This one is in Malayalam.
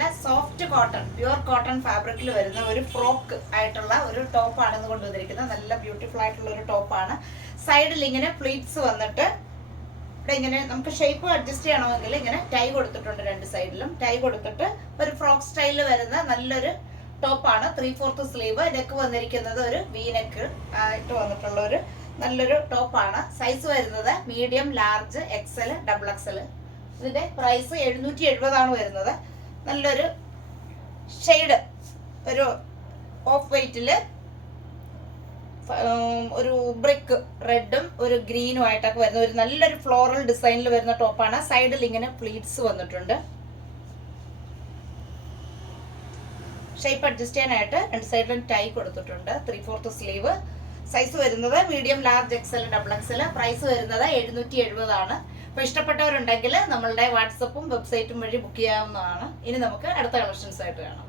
നല്ല സോഫ്റ്റ് കോട്ടൺ, പ്യുവർ കോട്ടൺ ഫാബ്രിക്കിൽ വരുന്ന ഒരു ഫ്രോക്ക് ആയിട്ടുള്ള ഒരു ടോപ്പാണ് ഇന്ന് കൊണ്ടുവന്നിരിക്കുന്നത്. നല്ല ബ്യൂട്ടിഫുൾ ആയിട്ടുള്ള ഒരു ടോപ്പാണ്. സൈഡിൽ ഇങ്ങനെ പ്ലീറ്റ്സ് വന്നിട്ട് ഇവിടെ ഇങ്ങനെ നമുക്ക് ഷേപ്പ് അഡ്ജസ്റ്റ് ചെയ്യണമെങ്കിൽ ഇങ്ങനെ ടൈ കൊടുത്തിട്ടുണ്ട്. രണ്ട് സൈഡിലും ടൈ കൊടുത്തിട്ട് ഒരു ഫ്രോക്ക് സ്റ്റൈലിൽ വരുന്ന നല്ലൊരു ടോപ്പാണ്. 3/4 സ്ലീവ്. നെക്ക് വന്നിരിക്കുന്നത് ഒരു വി നെക്ക് ആയിട്ട് വന്നിട്ടുള്ള ഒരു നല്ലൊരു ടോപ്പാണ്. സൈസ് വരുന്നത് medium, large, XL, double XL. ഇതിന്റെ പ്രൈസ് 770 വരുന്നത്. നല്ലൊരു ഷെയ്ഡ്, ഒരു ഓഫ് വൈറ്റില് ഒരു ബ്രിക്ക് റെഡും ഒരു ഗ്രീനും ആയിട്ടൊക്കെ വരുന്ന ഒരു നല്ലൊരു ഫ്ലോറൽ ഡിസൈനിൽ വരുന്ന ടോപ്പാണ്. സൈഡിൽ ഇങ്ങനെ പ്ലീറ്റ്സ് വന്നിട്ടുണ്ട്. ഷേപ്പ് അഡ്ജസ്റ്റ് ചെയ്യാനായിട്ട് രണ്ട് സൈഡിലും ടൈ കൊടുത്തിട്ടുണ്ട്. 3/4 സ്ലീവ്. സൈസ് വരുന്നത് medium, large, XL, double XL. Price വരുന്നത് 770. അപ്പോൾ ഇഷ്ടപ്പെട്ടവരുണ്ടെങ്കിൽ നമ്മളുടെ വാട്സപ്പും വെബ്സൈറ്റും വഴി ബുക്ക് ചെയ്യാവുന്നതാണ്. ഇനി നമുക്ക് അടുത്ത കളക്ഷൻസ് ആയിട്ട് കാണാം.